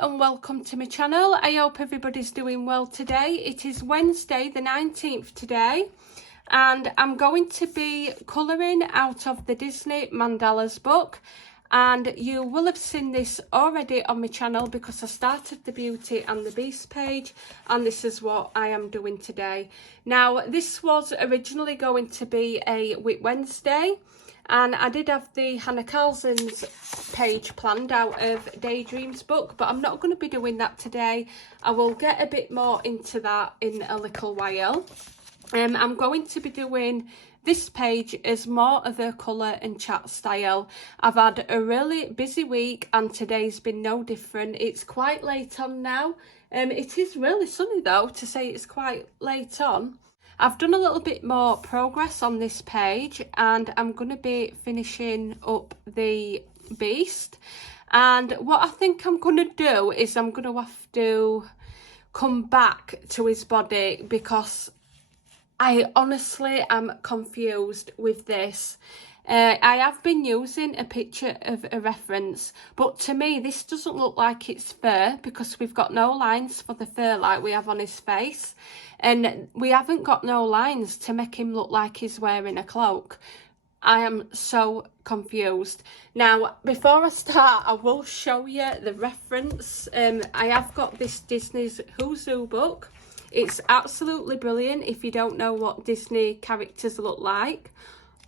and welcome to my channel. I hope everybody's doing well today. It is Wednesday the 19th today and I'm going to be colouring out of the Disney Mandalas book, and you will have seen this already on my channel because I started the Beauty and the Beast page, and this is what I am doing today. Now this was originally going to be a Whit Wednesday, and I did have the Hannah Carlson's page planned out of Daydreams book, but I'm not going to be doing that today. I will get a bit more into that in a little while. I'm going to be doing this page as more of a colour and chat style. I've had a really busy week and today's been no different. It's quite late on now. It is really sunny though, to say it's quite late on. I've done a little bit more progress on this page and I'm going to be finishing up the Beast. And what I think I'm going to do is I'm going to have to come back to his body because I honestly am confused with this. I have been using a picture of a reference, but to me this doesn't look like it's fur because we've got no lines for the fur like we have on his face, and we haven't got no lines to make him look like he's wearing a cloak. I am so confused. Now before I start, I will show you the reference. I have got this Disney's Who's Who book. It's absolutely brilliant if you don't know what Disney characters look like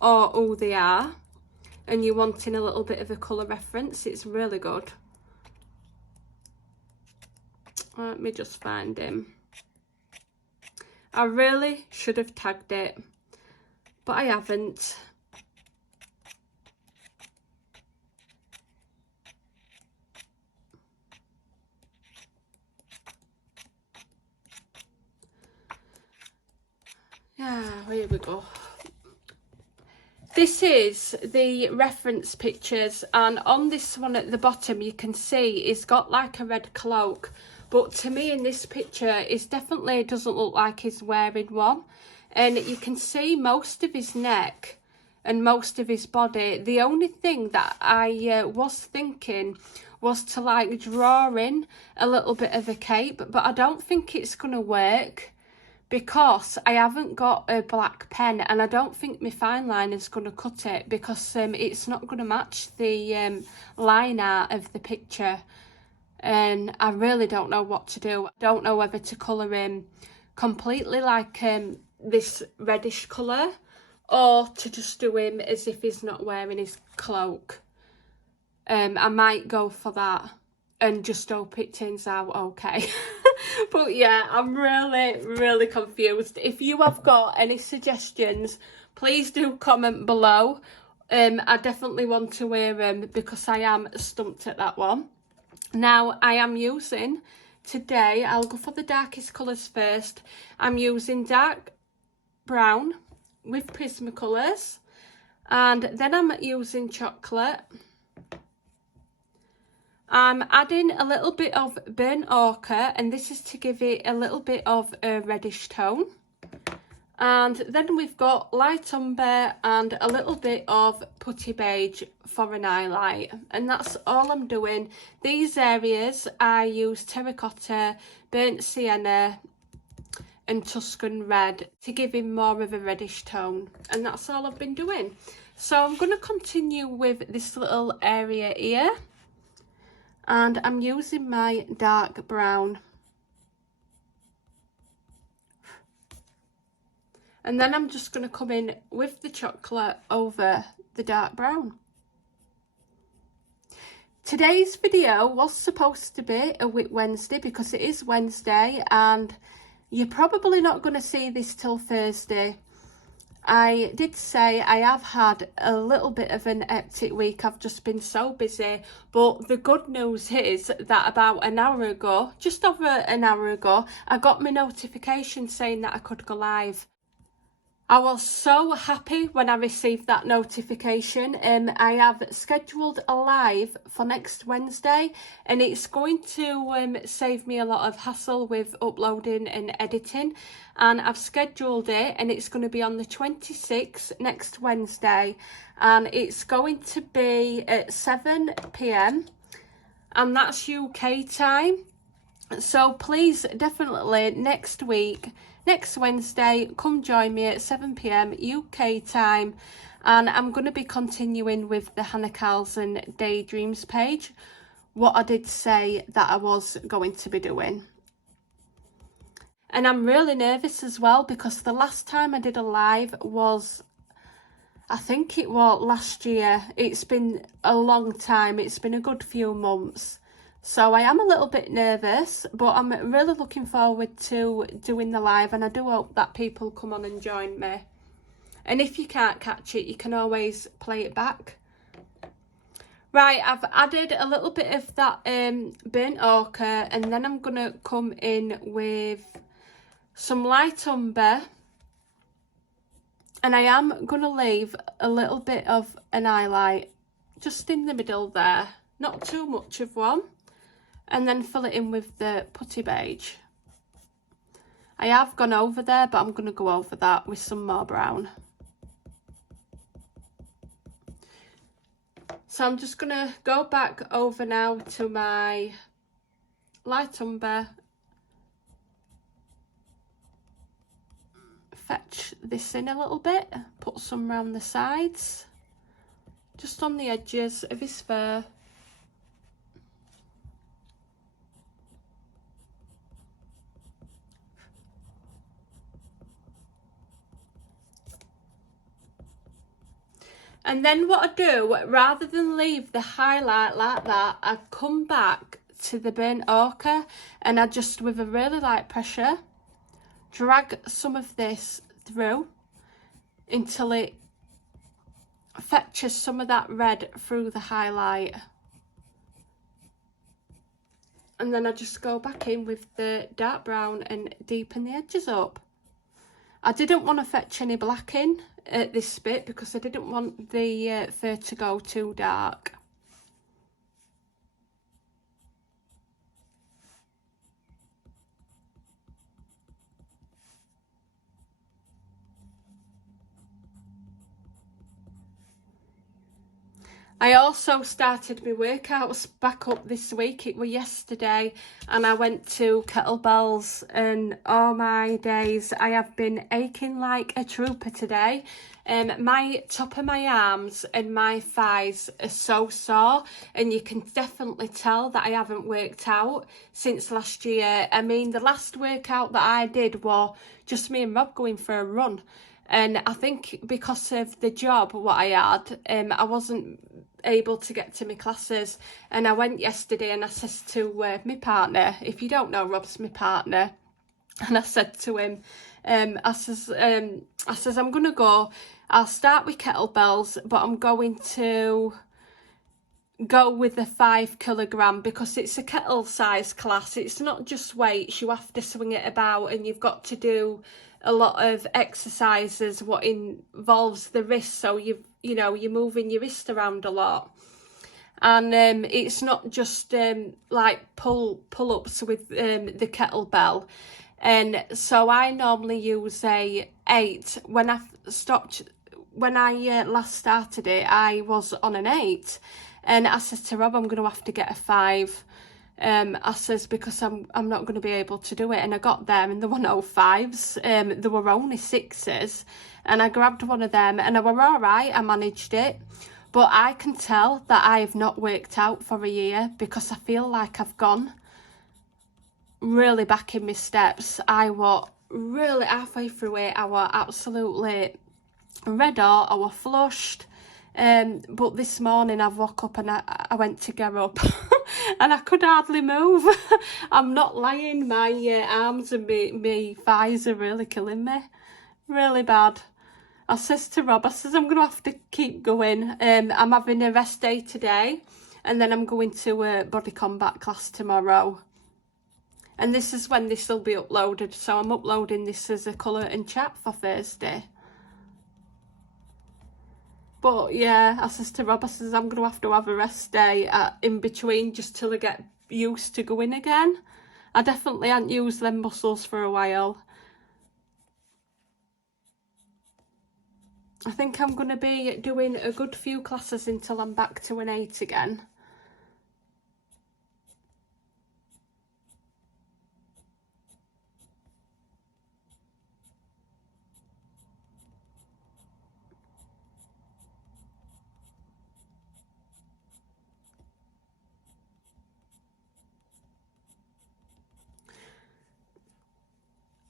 or who they are and you're wanting a little bit of a colour reference. It's really good. Let me just find him. I really should have tagged it, but I haven't. Yeah, here we go. This is the reference pictures, and on this one at the bottom you can see he's got like a red cloak, but to me in this picture it definitely doesn't look like he's wearing one, and you can see most of his neck and most of his body. The only thing that I was thinking was to like draw in a little bit of a cape, but I don't think it's gonna work because I haven't got a black pen, and I don't think my fine liner is going to cut it because it's not going to match the line art of the picture, and I really don't know what to do. I don't know whether to colour him completely like this reddish colour or to just do him as if he's not wearing his cloak. I might go for that and just hope it turns out okay. But yeah, I'm really confused. If you have got any suggestions, please do comment below. I definitely want to wear them because I am stumped at that one. Now I am using today, I'll go for the darkest colours first. I'm using dark brown with Prismacolors, and then I'm using chocolate. I'm adding a little bit of burnt ochre, and this is to give it a little bit of a reddish tone. And then we've got light umber and a little bit of putty beige for an highlight, and that's all I'm doing. These areas I use terracotta, burnt sienna and Tuscan red to give him more of a reddish tone, and that's all I've been doing. So I'm going to continue with this little area here, and I'm using my dark brown, and then I'm just going to come in with the chocolate over the dark brown. Today's video was supposed to be a Whit Wednesday because it is Wednesday, and you're probably not going to see this till Thursday. I did say I have had a little bit of an hectic week. I've just been so busy, but the good news is that about an hour ago, just over an hour ago, I got my notification saying that I could go live. I was so happy when I received that notification. I have scheduled a live for next Wednesday, and it's going to save me a lot of hassle with uploading and editing, and I've scheduled it, and it's going to be on the 26th next Wednesday, and it's going to be at 7 p.m. and that's UK time. So please, definitely next week, next Wednesday, come join me at 7 p.m. UK time. And I'm going to be continuing with the Hannah Carlson Daydreams page, what I did say that I was going to be doing. And I'm really nervous as well, because the last time I did a live was, I think it was last year. It's been a long time. It's been a good few months. So I am a little bit nervous, but I'm really looking forward to doing the live, and I do hope that people come on and join me. And if you can't catch it, you can always play it back. Right, I've added a little bit of that burnt ochre, and then I'm going to come in with some light umber. And I am going to leave a little bit of an highlight just in the middle there, not too much of one. And then fill it in with the putty beige. I have gone over there, but I'm going to go over that with some more brown. So I'm just going to go back over now to my light umber. Fetch this in a little bit, put some around the sides, just on the edges of his fur. And then what I do, rather than leave the highlight like that, I come back to the burnt ochre and I just, with a really light pressure, drag some of this through until it fetches some of that red through the highlight. And then I just go back in with the dark brown and deepen the edges up. I didn't want to fetch any black in at this bit because I didn't want the fur to go too dark. I also started my workouts back up this week. It was yesterday, and I went to kettlebells, and oh my days, I have been aching like a trooper today. My top of my arms and my thighs are so sore, and you can definitely tell that I haven't worked out since last year. I mean, the last workout that I did was just me and Rob going for a run. And I think because of the job what I had, I wasn't able to get to my classes. And I went yesterday and I says to my partner, if you don't know, Rob's my partner, and I said to him, I says I'm gonna go. I'll start with kettlebells, but I'm going to go with the 5 kilogram because it's a kettle size class. It's not just weights. You have to swing it about, and you've got to do a lot of exercises what involves the wrist, so you're moving your wrist around a lot. And it's not just like pull-ups with the kettlebell. And so I normally use a 8. When I last started it, I was on an 8, and I said to Rob, I'm going to have to get a 5. I says, because I'm not going to be able to do it. And I got them and there were no 5s. There were only 6s, and I grabbed one of them and I were all right. I managed it, but I can tell that I have not worked out for a year because I feel like I've gone really back in my steps. I was really halfway through it. I was absolutely red hot. I was flushed. But this morning I woke up and I went to get up and I could hardly move. I'm not lying, my arms and my thighs are really killing me, really bad. I says to Rob, I'm going to have to keep going. I'm having a rest day today, and then I'm going to a body combat class tomorrow. And this is when this will be uploaded, so I'm uploading this as a colour and chat for Thursday. But yeah, I says to Rob, I'm going to have a rest day in between just till I get used to going again. I definitely haven't used them muscles for a while. I think I'm going to be doing a good few classes until I'm back to an 8 again.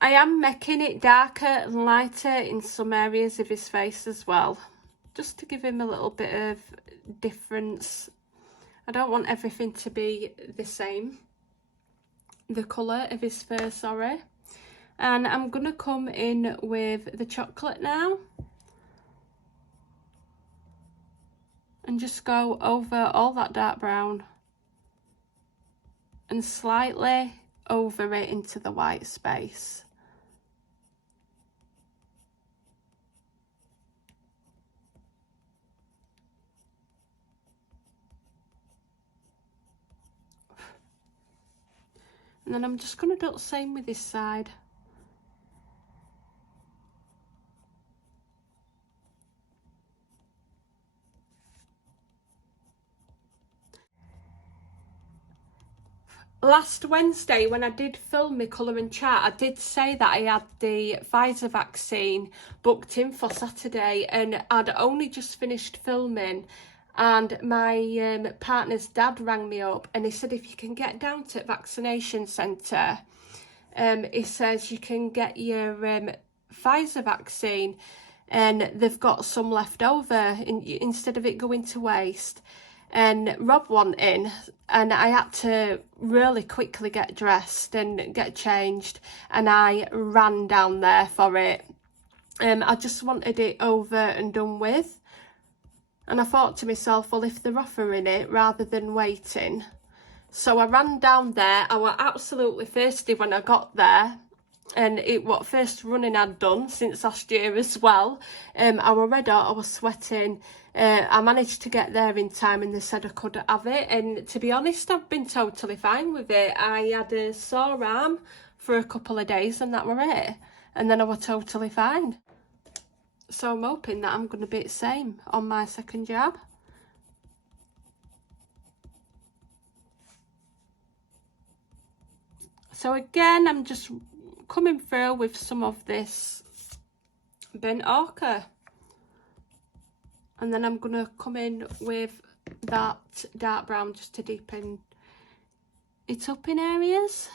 I am making it darker and lighter in some areas of his face as well, just to give him a little bit of difference. I don't want everything to be the same, the colour of his fur, sorry. And I'm going to come in with the chocolate now. And just go over all that dark brown. And slightly over it into the white space. And then I'm just going to do the same with this side. Last Wednesday, when I did film my colour and chart, I did say that I had the Pfizer vaccine booked in for Saturday, and I'd only just finished filming, and my partner's dad rang me up and he said, if you can get down to the vaccination centre, he says you can get your Pfizer vaccine, and they've got some left over instead of it going to waste. And Rob went in, and I had to really quickly get dressed and get changed, and I ran down there for it. I just wanted it over and done with, and I thought to myself, well, if they're offering it rather than waiting. So I ran down there. I was absolutely thirsty when I got there, and it what first running I'd done since last year as well. I was red hot, I was sweating. I managed to get there in time, and they said I could have it, and to be honest, I've been totally fine with it. I had a sore arm for a couple of days and that were it, and then I was totally fine. So I'm hoping that I'm going to be the same on my second jab. So again, I'm just coming through with some of this burnt ochre, and then I'm going to come in with that dark brown just to deepen it up in areas.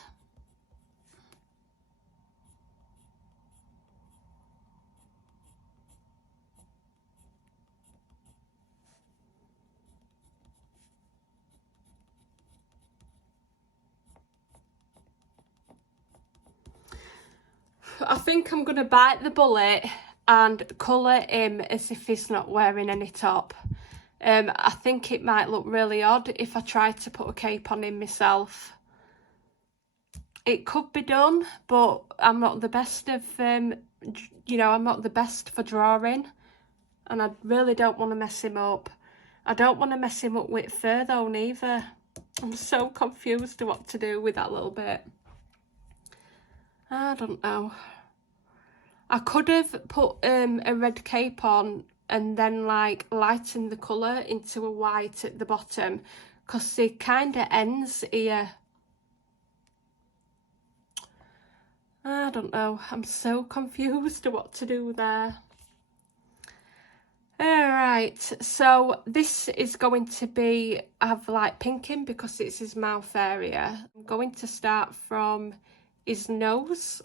I think I'm going to bite the bullet and colour him as if he's not wearing any top. I think it might look really odd if I tried to put a cape on him myself. It could be done, but I'm not the best of, you know, I'm not the best for drawing, and I really don't want to mess him up. I don't want to mess him up with fur though, neither. I'm so confused what to do with that little bit. I don't know. I could have put a red cape on and then like lighten the colour into a white at the bottom, because it kind of ends here. I don't know. I'm so confused what to do there. Alright, so this is going to be, have like pinking because it's his mouth area. I'm going to start from his nose.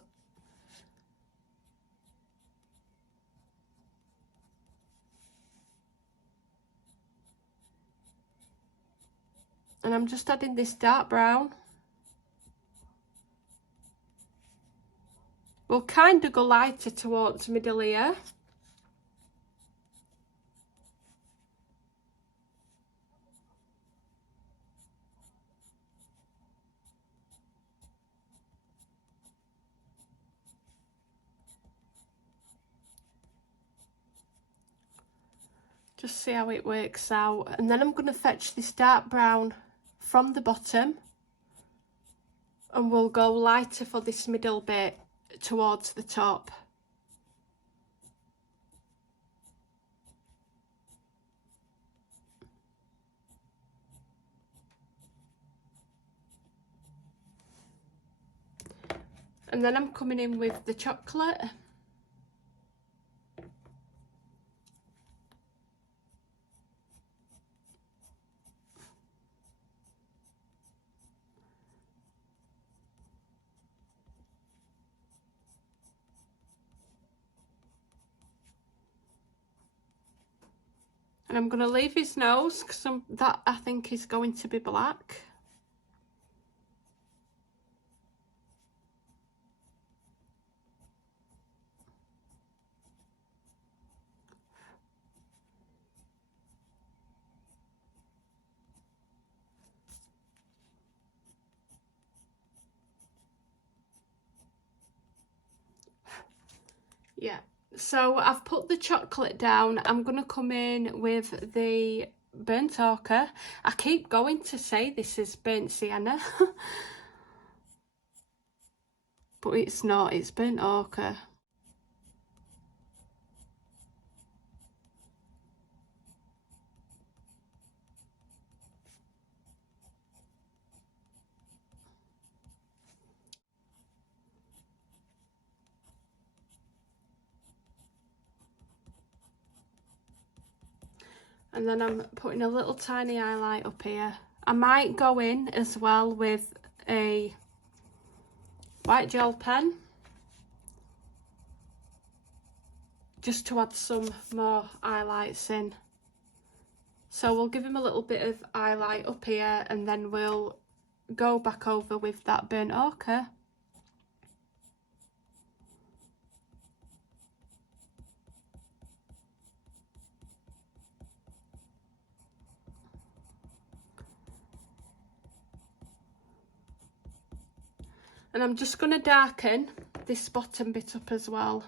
And I'm just adding this dark brown. We'll kind of go lighter towards middle ear. Just see how it works out. And then I'm going to fetch this dark brown from the bottom, and we'll go lighter for this middle bit towards the top. And then I'm coming in with the chocolate. And I'm going to leave his nose because that I think is going to be black. Yeah, so I've put the chocolate down. I'm going to come in with the burnt ochre. I keep going to say this is burnt sienna. But it's not, it's burnt ochre. And then I'm putting a little tiny highlight up here. I might go in as well with a white gel pen, just to add some more highlights in. So we'll give him a little bit of highlight up here, and then we'll go back over with that burnt ochre. And I'm just going to darken this bottom bit up as well.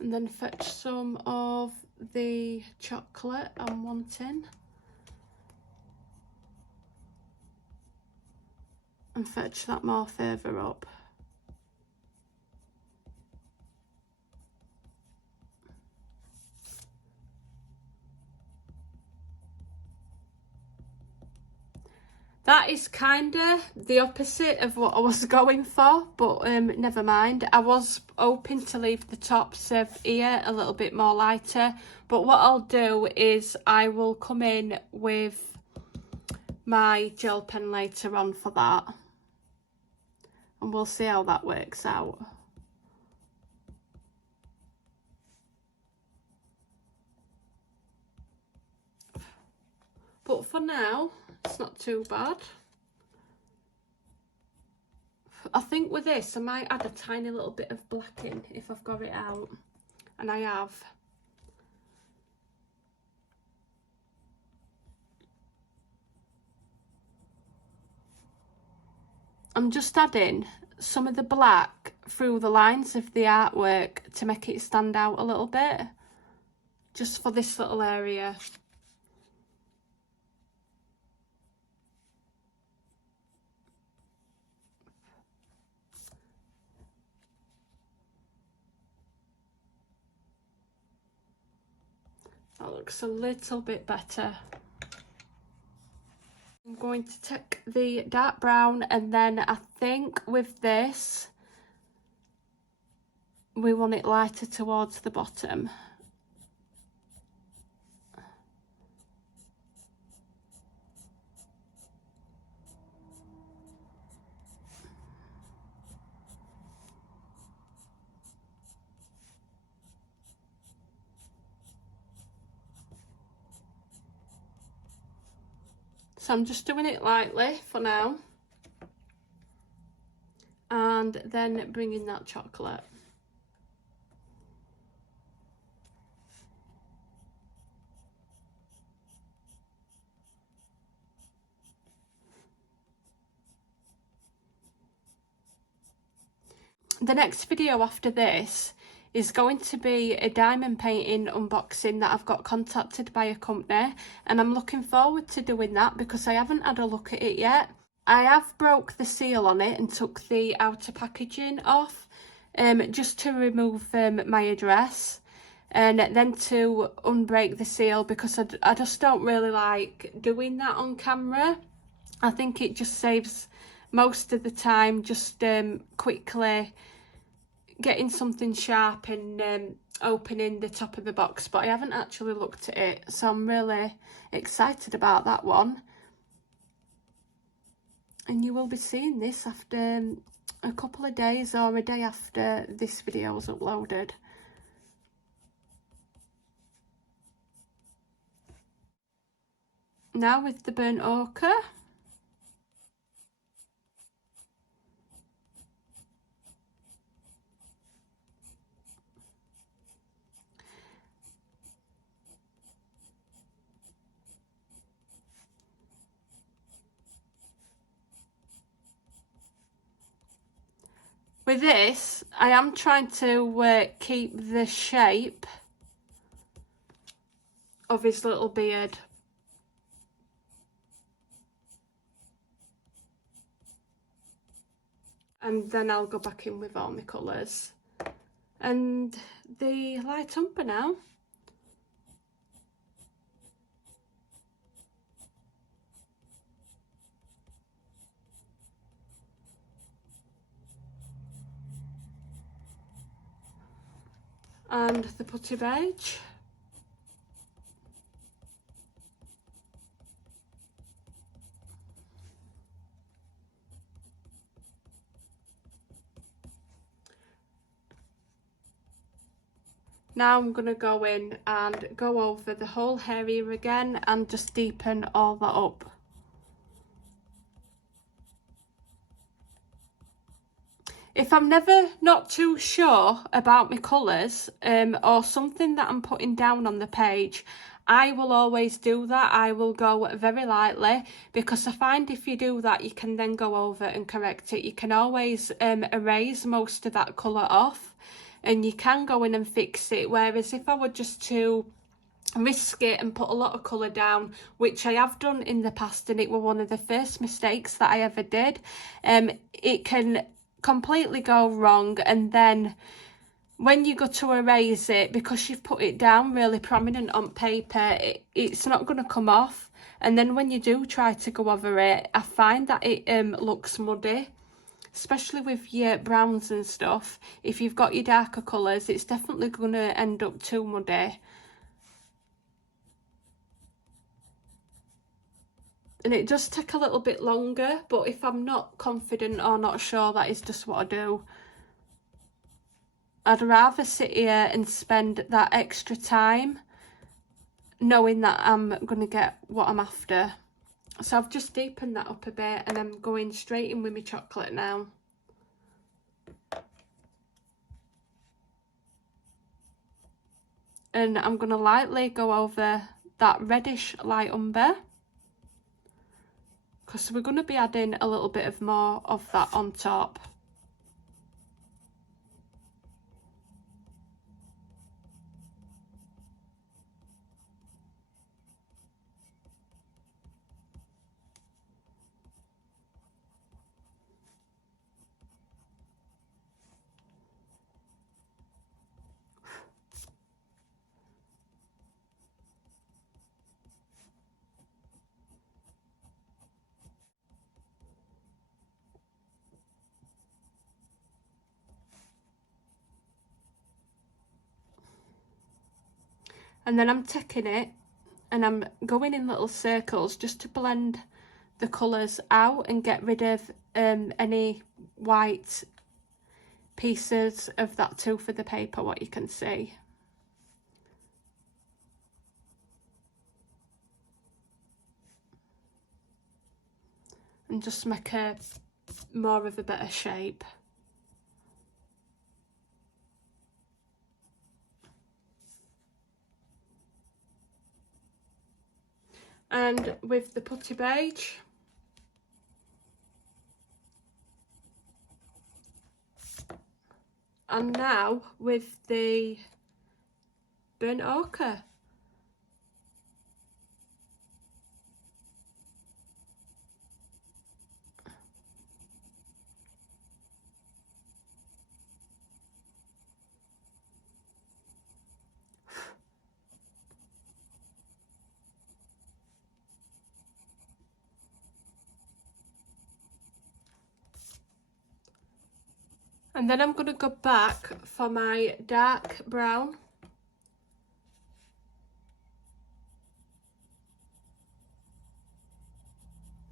And then fetch some of the chocolate I'm wanting. And fetch that more further up. That is kinda the opposite of what I was going for, but never mind. I was hoping to leave the tops of here a little bit more lighter, but what I'll do is I will come in with my gel pen later on for that, and we'll see how that works out. But for now, it's not too bad. I think with this, I might add a tiny little bit of black in if I've got it out. And I have. I'm just adding some of the black through the lines of the artwork to make it stand out a little bit. Just for this little area. That looks a little bit better. I'm going to take the dark brown, and then I think with this we want it lighter towards the bottom. So I'm just doing it lightly for now, and then bringing that chocolate. The next video after this is going to be a diamond painting unboxing that I've got contacted by a company, and I'm looking forward to doing that because I haven't had a look at it yet. I have broke the seal on it and took the outer packaging off, just to remove my address, and then to unbreak the seal because I just don't really like doing that on camera. I think it just saves most of the time just quickly getting something sharp and opening the top of the box, but I haven't actually looked at it, so I'm really excited about that one. And you will be seeing this after a couple of days or a day after this video is uploaded. Now with the burnt ochre. With this, I am trying to keep the shape of his little beard. And then I'll go back in with all my colours. And the light umber now. And the putty beige. Now I'm going to go in and go over the whole area again and just deepen all that up. If I'm not too sure about my colours or something that I'm putting down on the page, I will always do that. I will go very lightly, because I find if you do that, you can then go over and correct it. You can always erase most of that colour off, and you can go in and fix it. Whereas if I were just to risk it and put a lot of colour down, which I have done in the past, and it was one of the first mistakes that I ever did, it can completely go wrong. And then when you go to erase it, because you've put it down really prominent on paper, it's not going to come off. And then when you do try to go over it, I find that it looks muddy, especially with your browns and stuff. If you've got your darker colours, it's definitely going to end up too muddy. And it does take a little bit longer, but if I'm not confident or not sure, that is just what I do. I'd rather sit here and spend that extra time knowing that I'm going to get what I'm after. So I've just deepened that up a bit, and I'm going straight in with my chocolate now. And I'm going to lightly go over that reddish light umber, because we're going to be adding a little bit of more of that on top. And then I'm taking it and I'm going in little circles just to blend the colours out and get rid of any white pieces of that tooth of the paper, what you can see. And just make a more of a better shape. And with the putty beige, and now with the burnt ochre. And then I'm going to go back for my dark brown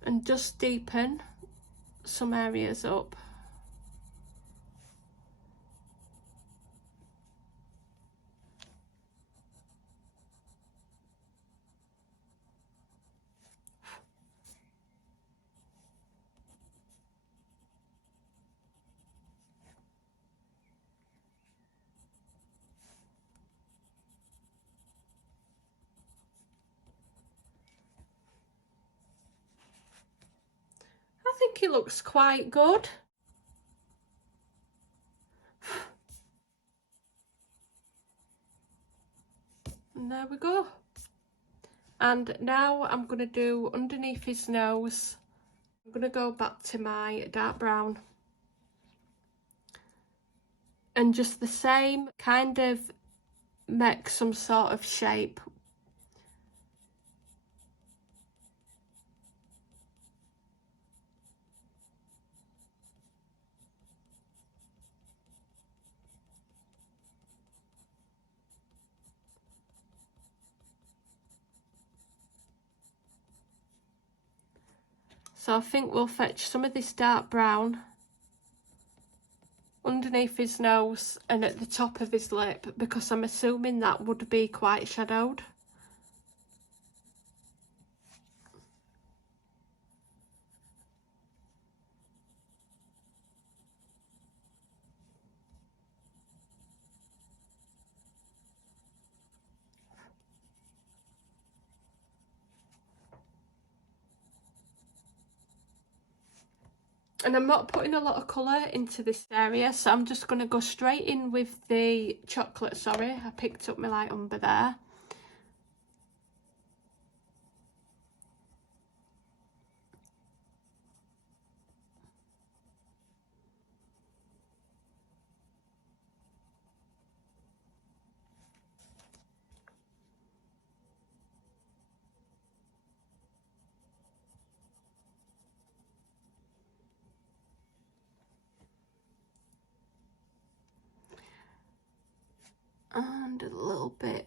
and just deepen some areas up. I think it looks quite good. And there we go. And now I'm going to do underneath his nose. I'm going to go back to my dark brown. And just the same, kind of make some sort of shape. So I think we'll fetch some of this dark brown underneath his nose and at the top of his lip, because I'm assuming that would be quite shadowed. And I'm not putting a lot of colour into this area, so I'm just going to go straight in with the chocolate. Sorry, I picked up my light umber there. And a little bit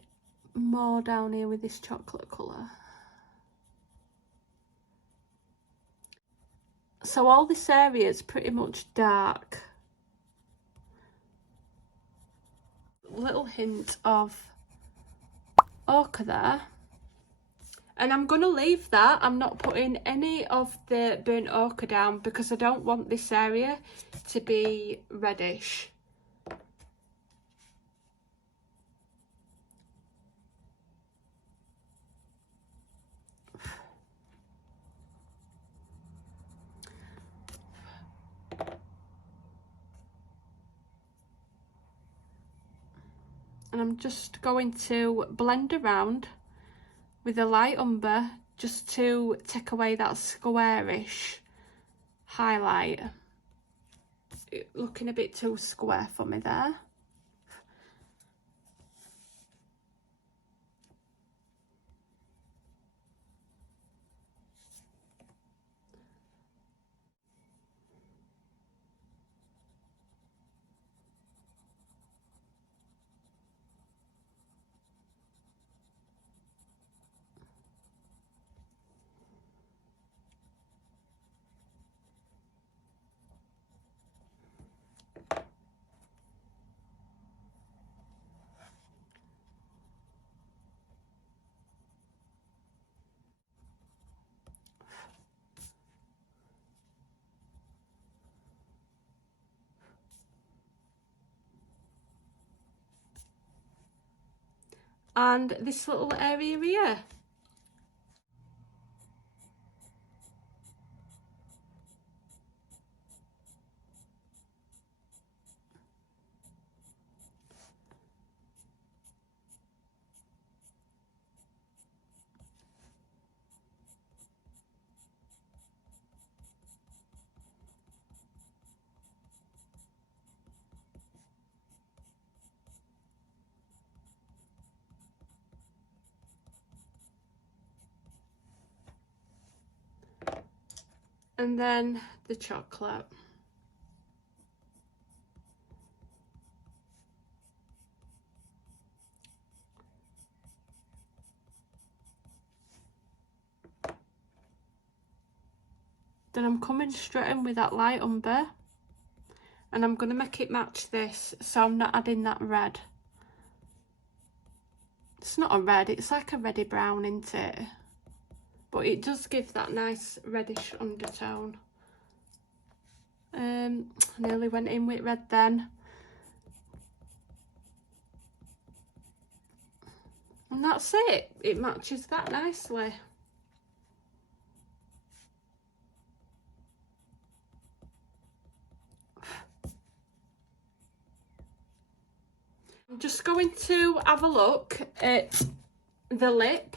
more down here with this chocolate colour. So all this area is pretty much dark. Little hint of ochre there. And I'm going to leave that. I'm not putting any of the burnt ochre down because I don't want this area to be reddish. And I'm just going to blend around with a light umber just to take away that squarish highlight. Looking a bit too square for me there. And this little area here. And then the chocolate. Then I'm coming straight in with that light umber, and I'm going to make it match this, so I'm not adding that red. It's not a red, it's like a reddy brown, isn't it? But it does give that nice reddish undertone. I nearly went in with red then. And that's it. It matches that nicely. I'm just going to have a look at the lip,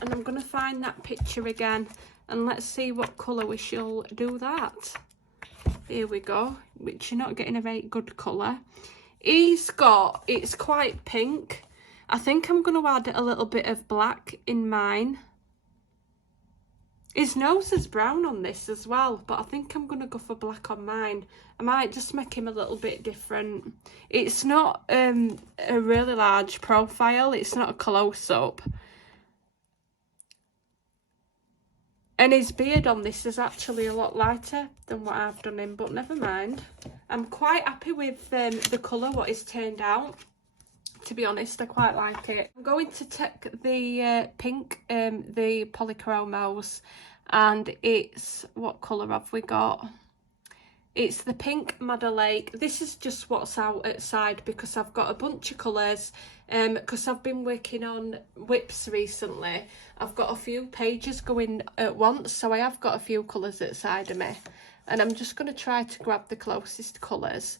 and I'm going to find that picture again, and let's see what colour we shall do that. Here we go, which you're not getting a very good colour. It's quite pink. I think I'm going to add a little bit of black in mine. His nose is brown on this as well, but I think I'm going to go for black on mine. I might just make him a little bit different. It's not a really large profile. It's not a close-up. And his beard on this is actually a lot lighter than what I've done him, but never mind. I'm quite happy with the colour, what is turned out. To be honest, I quite like it. I'm going to take the pink, the polychromos, and it's, what colour have we got? It's the pink Madder Lake. This is just what's out outside because I've got a bunch of colours. Because I've been working on whips recently. I've got a few pages going at once, so I have got a few colours outside of me. And I'm just going to try to grab the closest colours.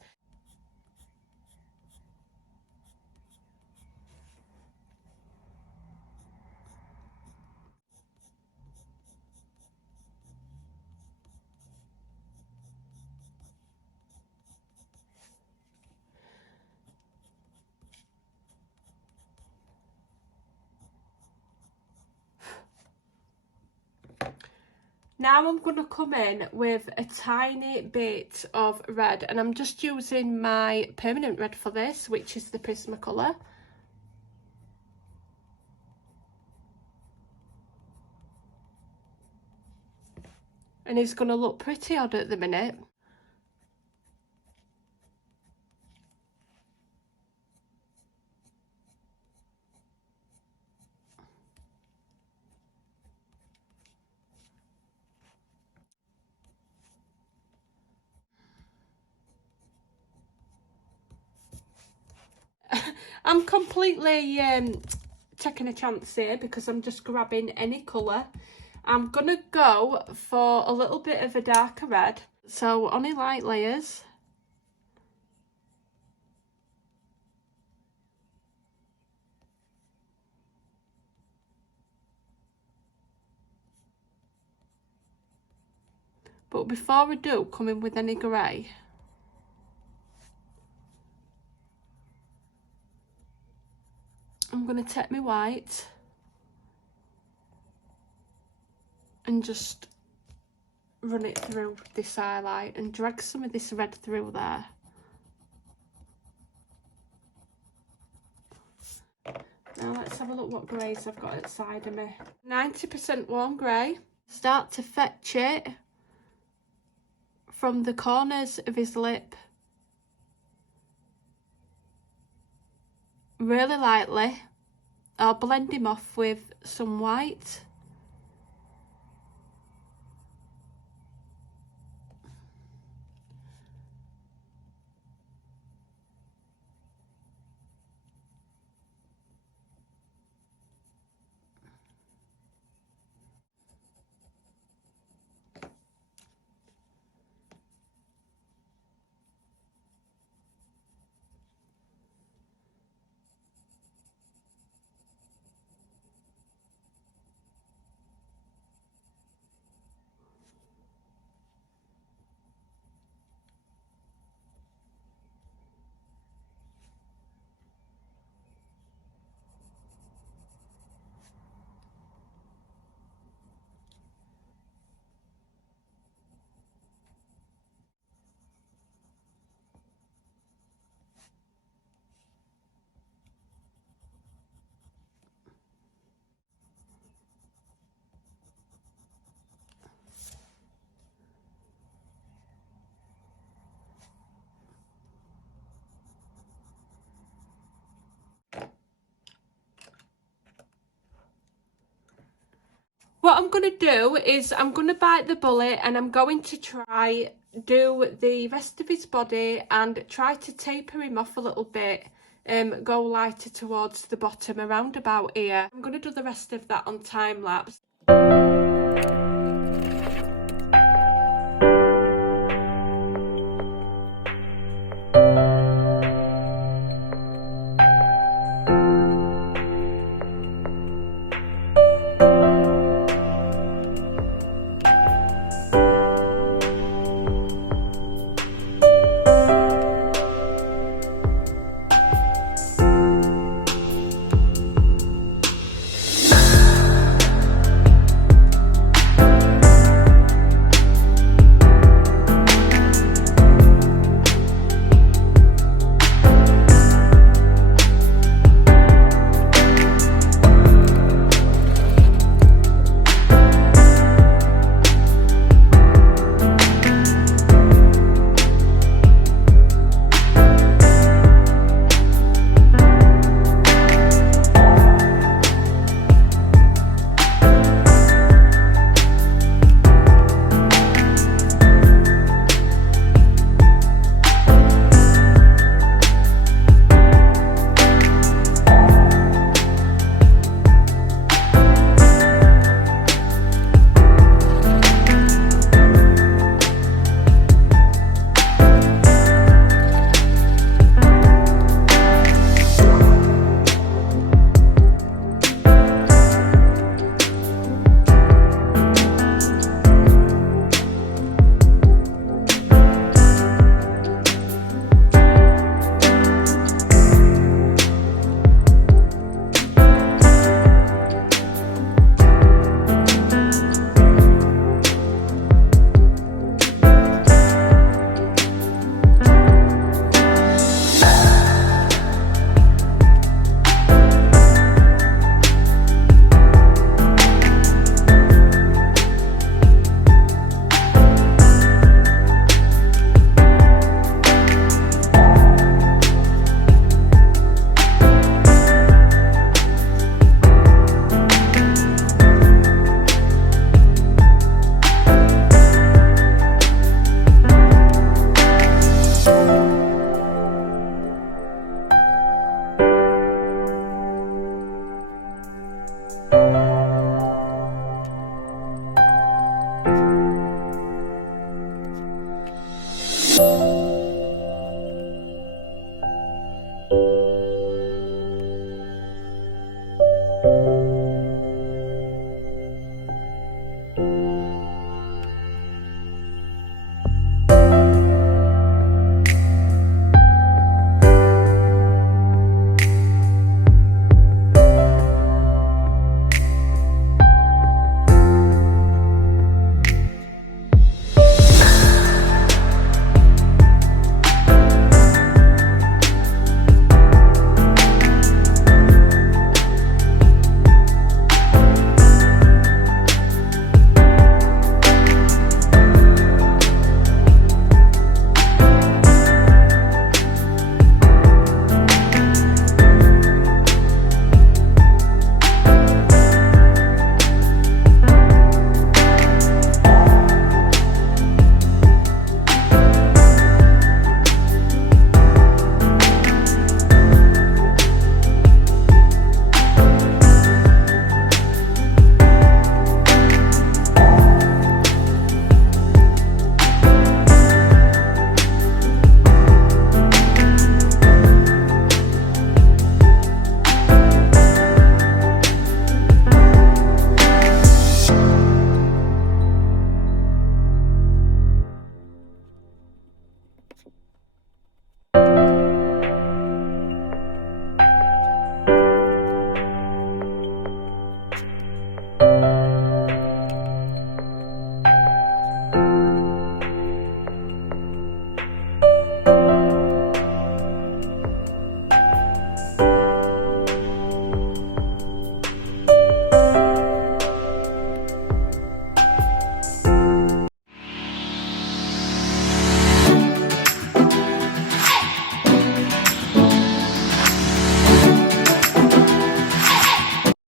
Now I'm going to come in with a tiny bit of red, and I'm just using my permanent red for this, which is the Prismacolor. And it's going to look pretty odd at the minute. I'm completely taking a chance here because I'm just grabbing any colour. I'm going to go for a little bit of a darker red. So only light layers. But before I do come in with any grey, I'm going to take my white and just run it through this highlight and drag some of this red through there. Now let's have a look what greys I've got outside of me. 90% warm grey. Start to fetch it from the corners of his lip really lightly. I'll blend him off with some white. What I'm going to do is I'm going to bite the bullet, and I'm going to try do the rest of his body and try to taper him off a little bit, go lighter towards the bottom around about here. I'm going to do the rest of that on time lapse.